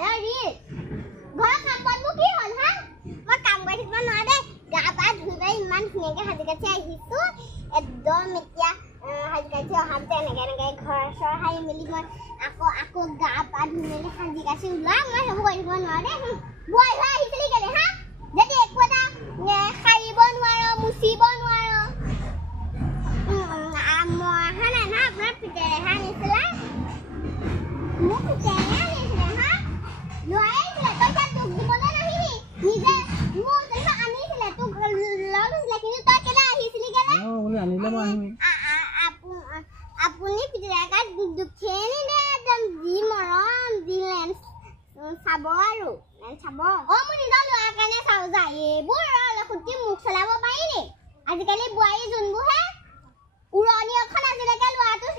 মোবাইলৰ ৰিল ঘৰৰ কাম বনবোৰ কি হ'ল হা মই কাম কৰি থাকিব নোৱাৰো দে গা পা ধুই বাই ইমান ধুনীয়াকৈ সাজি কাচি আহিছোঁ একদম এতিয়া সাজি কাচি অহাতে এনেকৈ ঘৰ চৰ সাৰি মেলি মই আকৌ গা পা ধুই মেলি সাজি কাচি ওলাম মই সেইবোৰ কৰি থাকিব নোৱাৰো দে বোৱাৰী হৈ আহিছিলি কেলে হা যদি একো এটা সাৰিব নোৱাৰো মুচিব নোৱাৰো মই হা নাই না আপোনাৰ পিতেৰেহে আনিছিলে মোক পিতেৰে আনিছিলে হা লৈ আহিছিলে তই তাত দুখ দিবলৈ নাহিলি নিজে মোক তেনেকুৱা আনিছিলে তোক লগ ধৰিছিলে কিন্তু তই কেলে আহিছিলি কেলে আনিলে মই আহিম আপুনি পিতেৰে দুখেই নিদে একদম যি মৰম যি লেন্স চাব আৰু চাব মোৰ নিজৰ ল'ৰাৰ কাৰণে চাওঁ যায় এইবোৰ সুতি মুখ চলাব পাৰিনি আজিকালি বোৱাৰী যোনবোৰহে উৰণি এখন আজিলৈকে লোৱাটো